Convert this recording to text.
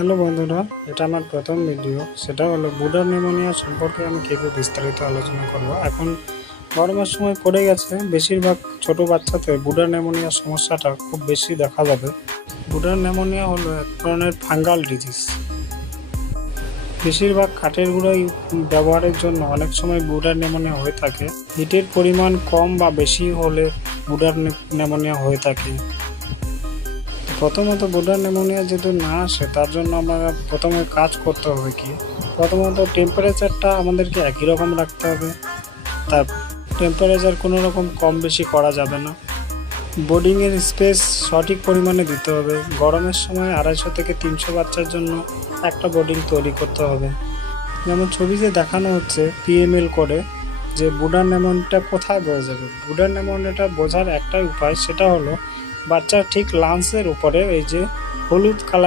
Hello বন্ধুরা, এটা আমার প্রথম ভিডিও। সেটা হলো বুডার নিউমোনিয়া সম্পর্কে আমি কীভাবে বিস্তারিত আলোচনা করব। এখন গরমের সময় পড়ে গেছে, বেশিরভাগ ছোট বাচ্চাতে বুডার নিউমোনিয়ার সমস্যাটা খুব বেশি দেখা যাবে। বুডার নিউমোনিয়া হলো এক ধরনের ফাঙ্গাল ডিজিজ। বেশিরভাগ কাঠের গুঁড়োই ব্যবহারের জন্য অনেক সময় বুডার নিউমোনিয়া হয়ে থাকে। হিটের পরিমাণ কম বা বেশি হলে বুডার নিউমোনিয়া হয়ে থাকে। প্রথমত বুডার নিউমোনিয়া যদি না আসে তার জন্য আমরা প্রথমে কাজ করতে হবে কি, প্রথমত টেম্পারেচারটা আমাদেরকে একই রকম রাখতে হবে। তার টেম্পারেচার কোনো রকম কম বেশি করা যাবে না। বোর্ডিংয়ের স্পেস সঠিক পরিমাণে দিতে হবে। গরমের সময় 250 থেকে 300 বাচ্চার জন্য একটা বোর্ডিং তৈরি করতে হবে। যেমন ছবিতে দেখানো হচ্ছে পিএমএল করে যে বুডার নিউমোনিয়াটা কোথায় বোঝা যাবে। বুডার নিউমোনিয়াটা বোঝার একটাই উপায়, সেটা হলো বাচ্চার ঠিক লাঞ্চের উপরে এই যে হলুদ কালার